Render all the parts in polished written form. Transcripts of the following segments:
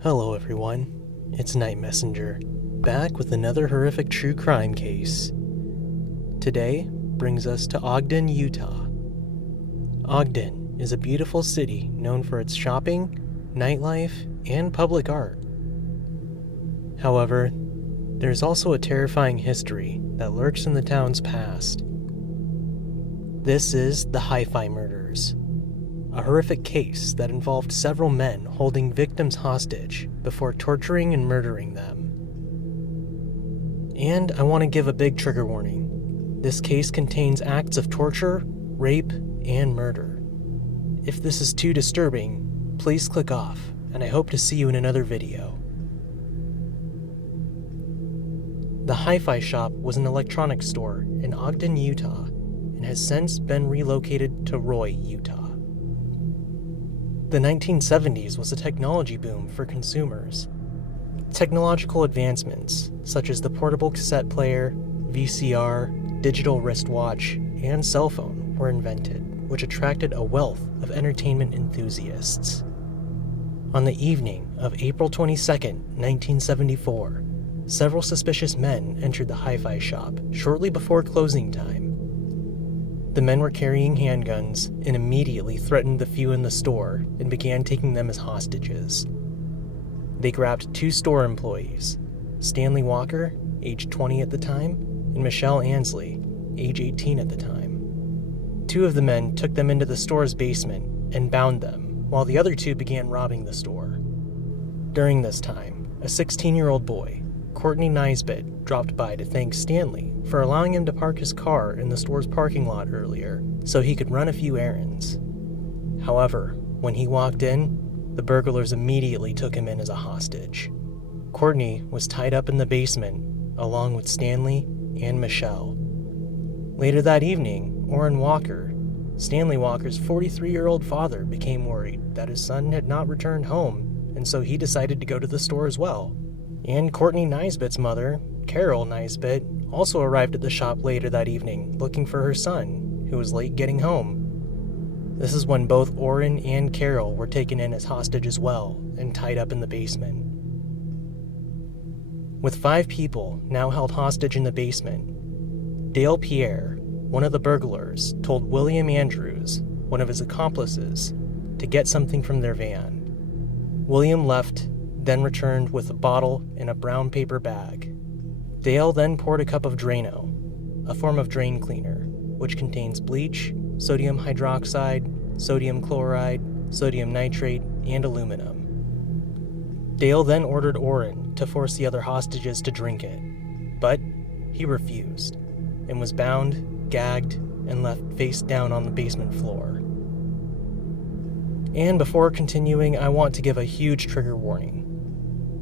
Hello everyone, it's Night Messenger, back with another horrific true crime case. Today brings us to Ogden, Utah. Ogden is a beautiful city known for its shopping, nightlife, and public art. However, there's also a terrifying history that lurks in the town's past. This is the Hi-Fi murders, a horrific case that involved several men holding victims hostage before torturing and murdering them. And I want to give a big trigger warning. This case contains acts of torture, rape, and murder. If this is too disturbing, please click off, and I hope to see you in another video. The Hi-Fi shop was an electronics store in Ogden, Utah, and has since been relocated to Roy, Utah. The 1970s was a technology boom for consumers. Technological advancements, such as the portable cassette player, VCR, digital wristwatch, and cell phone were invented, which attracted a wealth of entertainment enthusiasts. On the evening of April 22, 1974, several suspicious men entered the Hi-Fi shop shortly before closing time. The men were carrying handguns and immediately threatened the few in the store and began taking them as hostages. They grabbed two store employees, Stanley Walker, age 20 at the time, and Michelle Ansley, age 18 at the time. Two of the men took them into the store's basement and bound them, while the other two began robbing the store. During this time, a 16-year-old boy, Courtney Nisbet, dropped by to thank Stanley for allowing him to park his car in the store's parking lot earlier so he could run a few errands. However, when he walked in, the burglars immediately took him in as a hostage. Courtney was tied up in the basement along with Stanley and Michelle. Later that evening, Orrin Walker, Stanley Walker's 43-year-old father, became worried that his son had not returned home, and so he decided to go to the store as well. And Courtney Nisbet's mother, Carol Nisbet, also arrived at the shop later that evening looking for her son, who was late getting home. This is when both Orrin and Carol were taken in as hostage as well and tied up in the basement. With 5 people now held hostage in the basement, Dale Pierre, one of the burglars, told William Andrews, one of his accomplices, to get something from their van. William left, then returned with a bottle in a brown paper bag. Dale then poured a cup of Drano, a form of drain cleaner, which contains bleach, sodium hydroxide, sodium chloride, sodium nitrate, and aluminum. Dale then ordered Orrin to force the other hostages to drink it, but he refused, and was bound, gagged, and left face down on the basement floor. And before continuing, I want to give a huge trigger warning.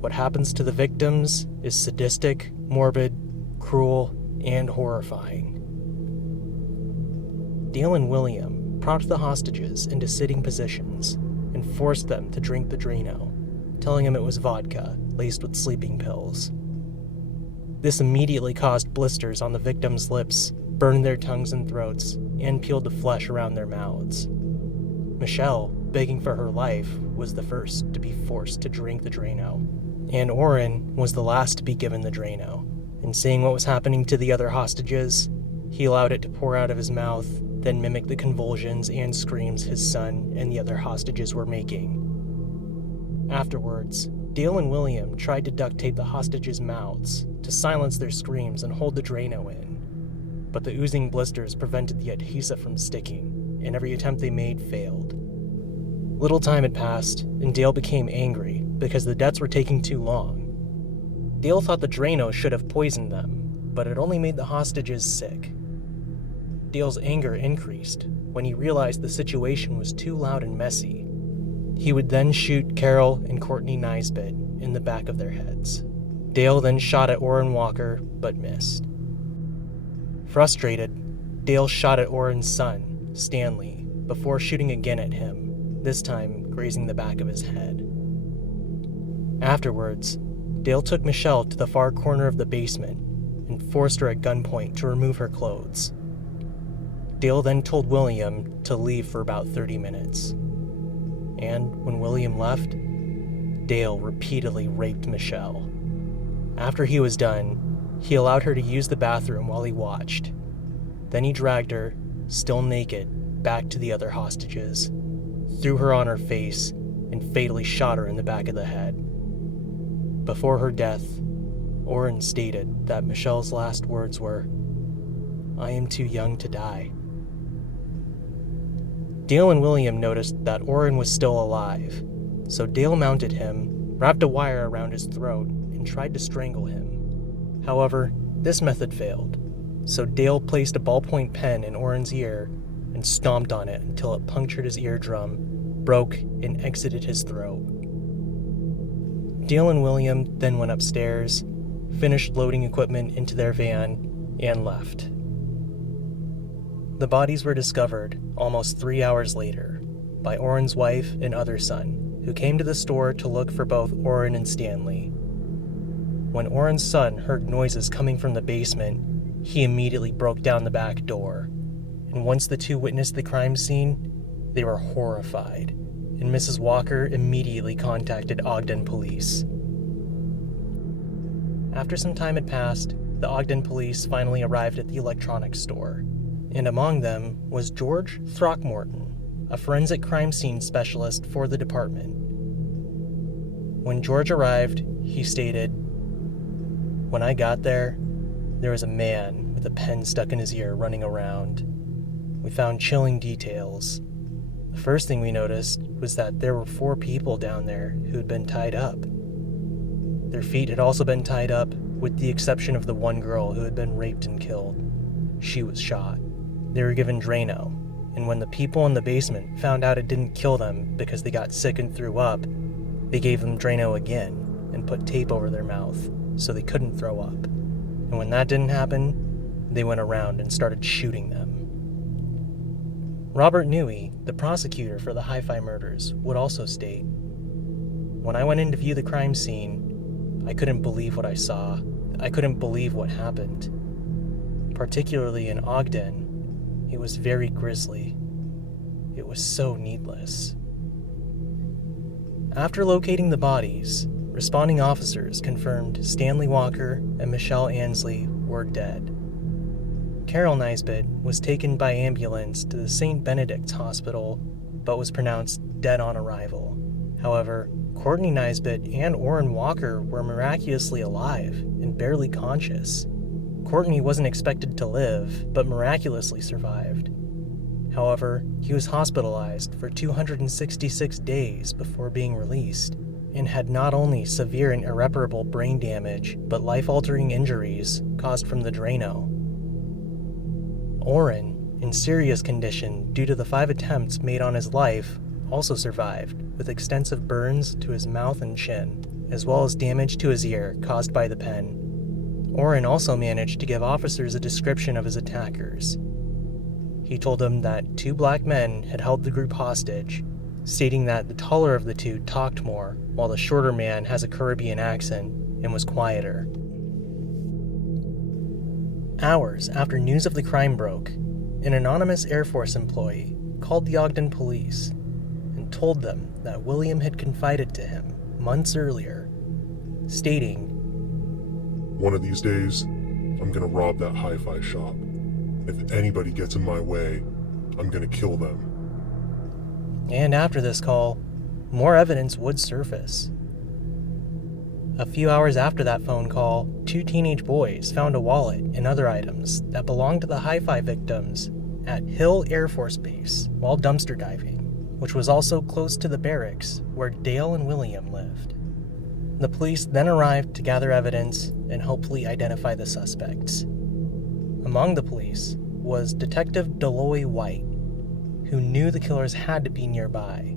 What happens to the victims is sadistic, morbid, cruel, and horrifying. Dale and William propped the hostages into sitting positions and forced them to drink the Drano, telling them it was vodka laced with sleeping pills. This immediately caused blisters on the victims' lips, burned their tongues and throats, and peeled the flesh around their mouths. Michelle, begging for her life, was the first to be forced to drink the Drano, and Orrin was the last to be given the Drano, and seeing what was happening to the other hostages, he allowed it to pour out of his mouth, then mimic the convulsions and screams his son and the other hostages were making. Afterwards, Dale and William tried to duct tape the hostages' mouths to silence their screams and hold the Drano in, but the oozing blisters prevented the adhesive from sticking, and every attempt they made failed. Little time had passed, and Dale became angry because the deaths were taking too long. Dale thought the Drano should have poisoned them, but it only made the hostages sick. Dale's anger increased when he realized the situation was too loud and messy. He would then shoot Carol and Courtney Nisbet in the back of their heads. Dale then shot at Orrin Walker, but missed. Frustrated, Dale shot at Orrin's son, Stanley, before shooting again at him, this time grazing the back of his head. Afterwards, Dale took Michelle to the far corner of the basement and forced her at gunpoint to remove her clothes. Dale then told William to leave for about 30 minutes. And when William left, Dale repeatedly raped Michelle. After he was done, he allowed her to use the bathroom while he watched. Then he dragged her, still naked, back to the other hostages, threw her on her face, and fatally shot her in the back of the head. Before her death, Orrin stated that Michelle's last words were, "I am too young to die." Dale and William noticed that Orrin was still alive, so Dale mounted him, wrapped a wire around his throat, and tried to strangle him. However, this method failed, so Dale placed a ballpoint pen in Orrin's ear and stomped on it until it punctured his eardrum, broke, and exited his throat. Dale and William then went upstairs, finished loading equipment into their van, and left. The bodies were discovered almost 3 hours later by Orrin's wife and other son, who came to the store to look for both Orrin and Stanley. When Orrin's son heard noises coming from the basement, he immediately broke down the back door, and once the two witnessed the crime scene, they were horrified, and Mrs. Walker immediately contacted Ogden police. After some time had passed, the Ogden police finally arrived at the electronics store, and among them was George Throckmorton, a forensic crime scene specialist for the department. When George arrived, he stated, "When I got there was a man with a pen stuck in his ear running around. We found chilling details. The first thing we noticed was that there were 4 people down there who had been tied up. Their feet had also been tied up, with the exception of the one girl who had been raped and killed. She was shot. They were given Drano, and when the people in the basement found out it didn't kill them because they got sick and threw up, they gave them Drano again and put tape over their mouth so they couldn't throw up. And when that didn't happen, they went around and started shooting them." Robert Newey, the prosecutor for the Hi-Fi murders, would also state, "When I went in to view the crime scene, I couldn't believe what I saw. I couldn't believe what happened. Particularly in Ogden, it was very grisly. It was so needless." After locating the bodies, responding officers confirmed Stanley Walker and Michelle Ansley were dead. Carol Nisbet was taken by ambulance to the St. Benedict's Hospital, but was pronounced dead on arrival. However, Courtney Nisbet and Orrin Walker were miraculously alive and barely conscious. Courtney wasn't expected to live, but miraculously survived. However, he was hospitalized for 266 days before being released, and had not only severe and irreparable brain damage, but life-altering injuries caused from the Drano. Orrin, in serious condition due to the 5 attempts made on his life, also survived, with extensive burns to his mouth and chin, as well as damage to his ear caused by the pen. Orrin also managed to give officers a description of his attackers. He told them that 2 black men had held the group hostage, stating that the taller of the 2 talked more, while the shorter man has a Caribbean accent and was quieter. Hours after news of the crime broke, an anonymous Air Force employee called the Ogden police and told them that William had confided to him months earlier, stating, "One of these days, I'm gonna rob that hi-fi shop. If anybody gets in my way, I'm gonna kill them." And after this call, more evidence would surface. A few hours after that phone call, 2 teenage boys found a wallet and other items that belonged to the Hi-Fi victims at Hill Air Force Base while dumpster diving, which was also close to the barracks where Dale and William lived. The police then arrived to gather evidence and hopefully identify the suspects. Among the police was Detective Deloy White, who knew the killers had to be nearby.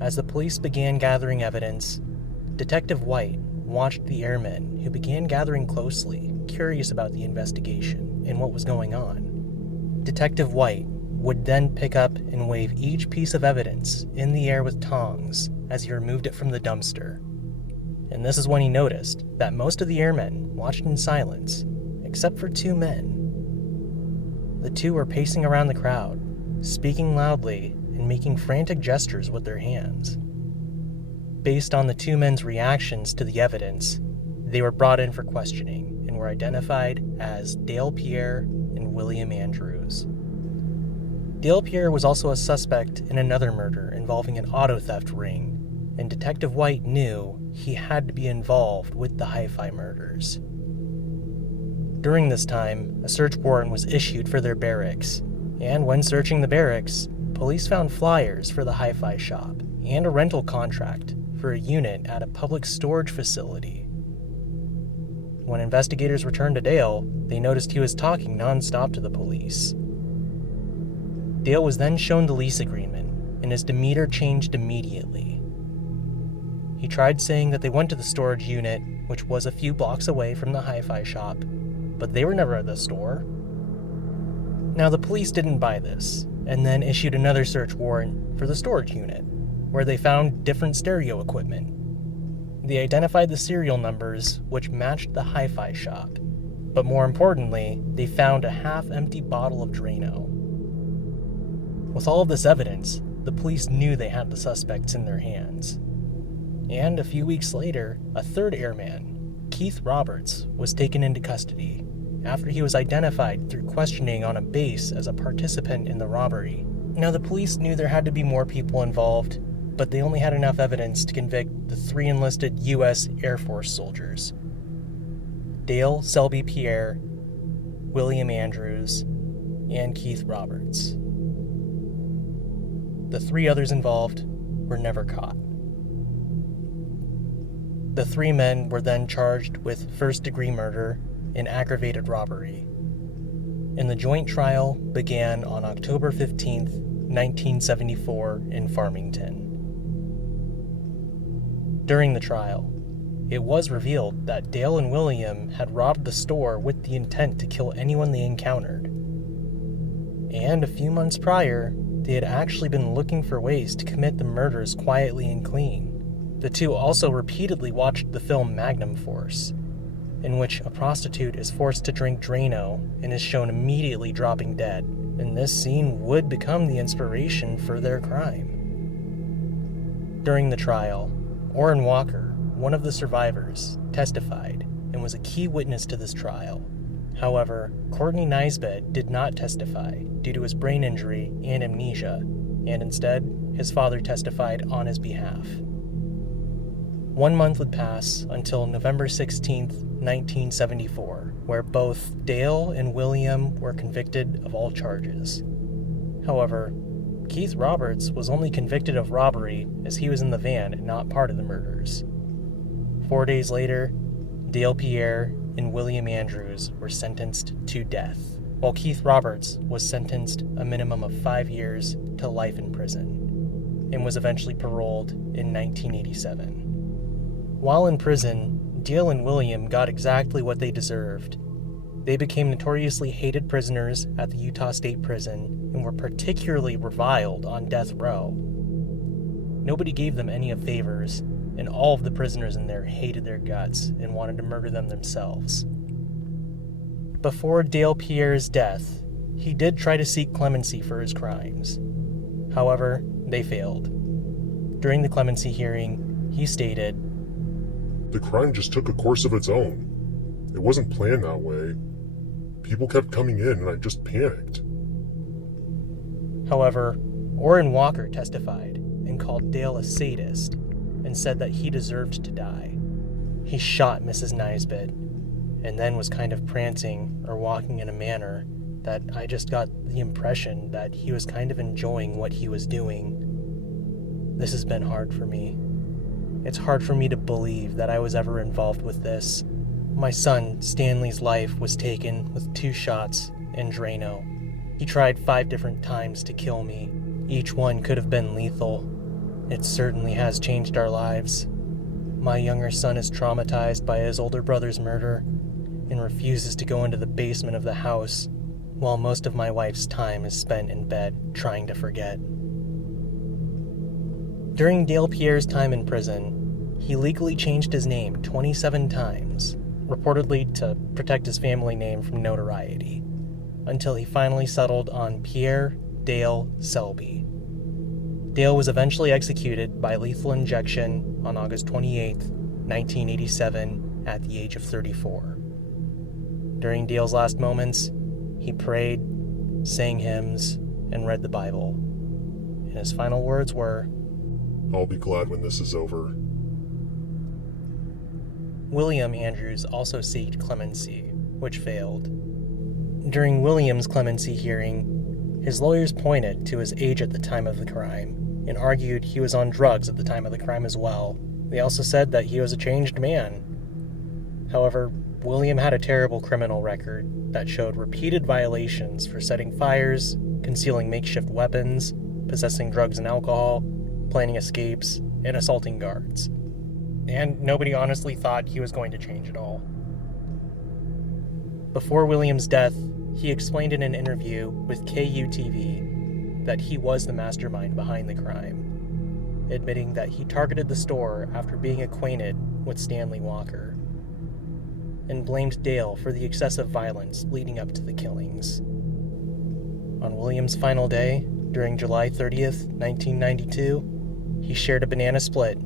As the police began gathering evidence, Detective White watched the airmen, who began gathering closely, curious about the investigation and what was going on. Detective White would then pick up and wave each piece of evidence in the air with tongs as he removed it from the dumpster. And this is when he noticed that most of the airmen watched in silence, except for 2 men. The 2 were pacing around the crowd, speaking loudly and making frantic gestures with their hands. based on the two men's reactions to the evidence, they were brought in for questioning and were identified as Dale Pierre and William Andrews. Dale Pierre was also a suspect in another murder involving an auto theft ring, and Detective White knew he had to be involved with the hi-fi murders. During this time, a search warrant was issued for their barracks, and when searching the barracks, police found flyers for the hi-fi shop and a rental contract for a unit at a public storage facility. When investigators returned to Dale, they noticed he was talking nonstop to the police. Dale was then shown the lease agreement, and his demeanor changed immediately. He tried saying that they went to the storage unit, which was a few blocks away from the hi-fi shop, but they were never at the store. Now, the police didn't buy this, and then issued another search warrant for the storage unit, where they found different stereo equipment. They identified the serial numbers, which matched the hi-fi shop, but more importantly, they found a half-empty bottle of Drano. With all of this evidence, the police knew they had the suspects in their hands. And a few weeks later, a third airman, Keith Roberts, was taken into custody after he was identified through questioning on a base as a participant in the robbery. Now, the police knew there had to be more people involved, but they only had enough evidence to convict the 3 enlisted U.S. Air Force soldiers: Dale Selby Pierre, William Andrews, and Keith Roberts. The 3 others involved were never caught. The 3 men were then charged with first-degree murder and aggravated robbery, and the joint trial began on October 15, 1974 in Farmington. During the trial, it was revealed that Dale and William had robbed the store with the intent to kill anyone they encountered. And a few months prior, they had actually been looking for ways to commit the murders quietly and clean. The two also repeatedly watched the film Magnum Force, in which a prostitute is forced to drink Drano and is shown immediately dropping dead, and this scene would become the inspiration for their crime. During the trial, Orrin Walker, one of the survivors, testified and was a key witness to this trial. However, Courtney Nisbet did not testify due to his brain injury and amnesia, and instead, his father testified on his behalf. 1 month would pass until November 16, 1974, where both Dale and William were convicted of all charges. However, Keith Roberts was only convicted of robbery as he was in the van and not part of the murders. 4 days later, Dale Pierre and William Andrews were sentenced to death, while Keith Roberts was sentenced a minimum of 5 years to life in prison, and was eventually paroled in 1987. While in prison, Dale and William got exactly what they deserved. They became notoriously hated prisoners at the Utah State Prison and were particularly reviled on death row. Nobody gave them any favors, and all of the prisoners in there hated their guts and wanted to murder them themselves. Before Dale Pierre's death, he did try to seek clemency for his crimes. However, they failed. During the clemency hearing, he stated, "The crime just took a course of its own. It wasn't planned that way. People kept coming in and I just panicked." However, Orrin Walker testified and called Dale a sadist and said that he deserved to die. He shot Mrs. Nisbet and then was kind of prancing or walking in a manner that I just got the impression that he was kind of enjoying what he was doing. This has been hard for me. It's hard for me to believe that I was ever involved with this. My son, Stanley's life was taken with 2 shots and Drano. He tried 5 different times to kill me. Each one could have been lethal. It certainly has changed our lives. My younger son is traumatized by his older brother's murder and refuses to go into the basement of the house, while most of my wife's time is spent in bed trying to forget. During Dale Pierre's time in prison, he legally changed his name 27 times, reportedly to protect his family name from notoriety, until he finally settled on Pierre Dale Selby. Dale was eventually executed by lethal injection on August 28, 1987, at the age of 34. During Dale's last moments, he prayed, sang hymns, and read the Bible. And his final words were, "I'll be glad when this is over." William Andrews also sought clemency, which failed. During William's clemency hearing, his lawyers pointed to his age at the time of the crime and argued he was on drugs at the time of the crime as well. They also said that he was a changed man. However, William had a terrible criminal record that showed repeated violations for setting fires, concealing makeshift weapons, possessing drugs and alcohol, planning escapes, and assaulting guards. And nobody honestly thought he was going to change at all. Before William's death, he explained in an interview with KUTV that he was the mastermind behind the crime, admitting that he targeted the store after being acquainted with Stanley Walker, and blamed Dale for the excessive violence leading up to the killings. On William's final day, during July 30th, 1992, he shared a banana split,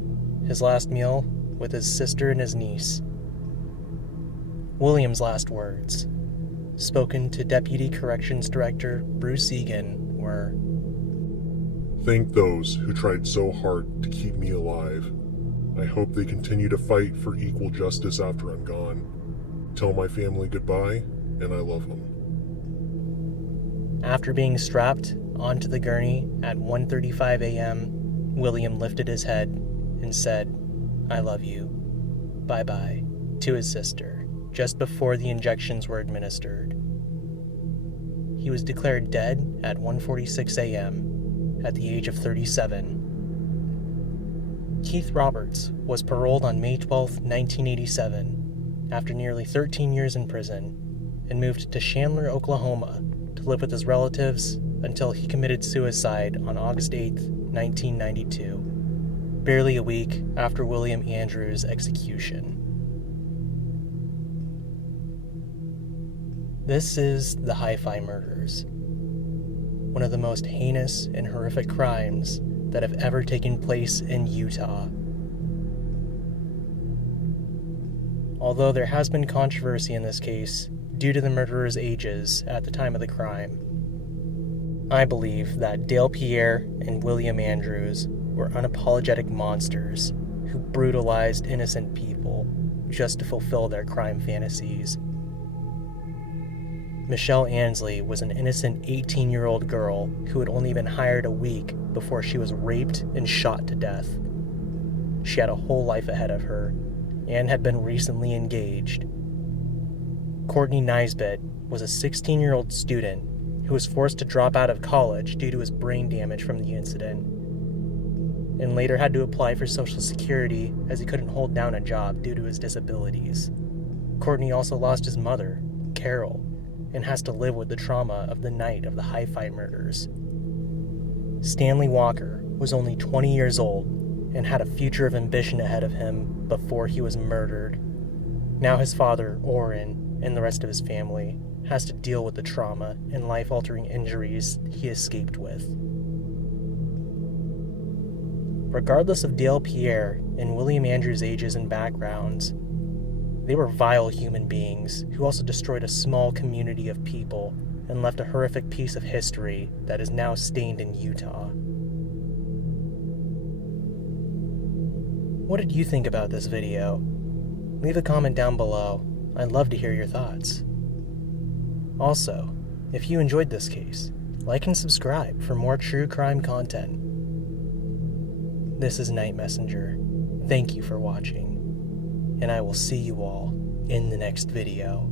his last meal, with his sister and his niece. William's last words, spoken to Deputy Corrections Director Bruce Egan, were, "Thank those who tried so hard to keep me alive. I hope they continue to fight for equal justice after I'm gone. Tell my family goodbye, and I love them." After being strapped onto the gurney at 1:35 a.m., William lifted his head and said, "I love you. Bye-bye," to his sister, just before the injections were administered. He was declared dead at 1:46 a.m. at the age of 37. Keith Roberts was paroled on May 12, 1987, after nearly 13 years in prison, and moved to Chandler, Oklahoma, to live with his relatives until he committed suicide on August 8, 1992, barely a week after William Andrews' execution. This is the Hi-Fi Murders, one of the most heinous and horrific crimes that have ever taken place in Utah. Although there has been controversy in this case due to the murderers' ages at the time of the crime, I believe that Dale Pierre and William Andrews were unapologetic monsters who brutalized innocent people just to fulfill their crime fantasies. Michelle Ansley was an innocent 18-year-old girl who had only been hired a week before she was raped and shot to death. She had a whole life ahead of her and had been recently engaged. Courtney Nisbet was a 16-year-old student who was forced to drop out of college due to his brain damage from the incident, and later had to apply for Social Security as he couldn't hold down a job due to his disabilities. Courtney also lost his mother, Carol, and has to live with the trauma of the night of the Hi-Fi murders. Stanley Walker was only 20 years old and had a future of ambition ahead of him before he was murdered. Now his father, Orrin, and the rest of his family has to deal with the trauma and life-altering injuries he escaped with. Regardless of Dale Pierre and William Andrews' ages and backgrounds, they were vile human beings who also destroyed a small community of people and left a horrific piece of history that is now stained in Utah. What did you think about this video? Leave a comment down below. I'd love to hear your thoughts. Also, if you enjoyed this case, like and subscribe for more true crime content. This is Night Messenger. Thank you for watching, and I will see you all in the next video.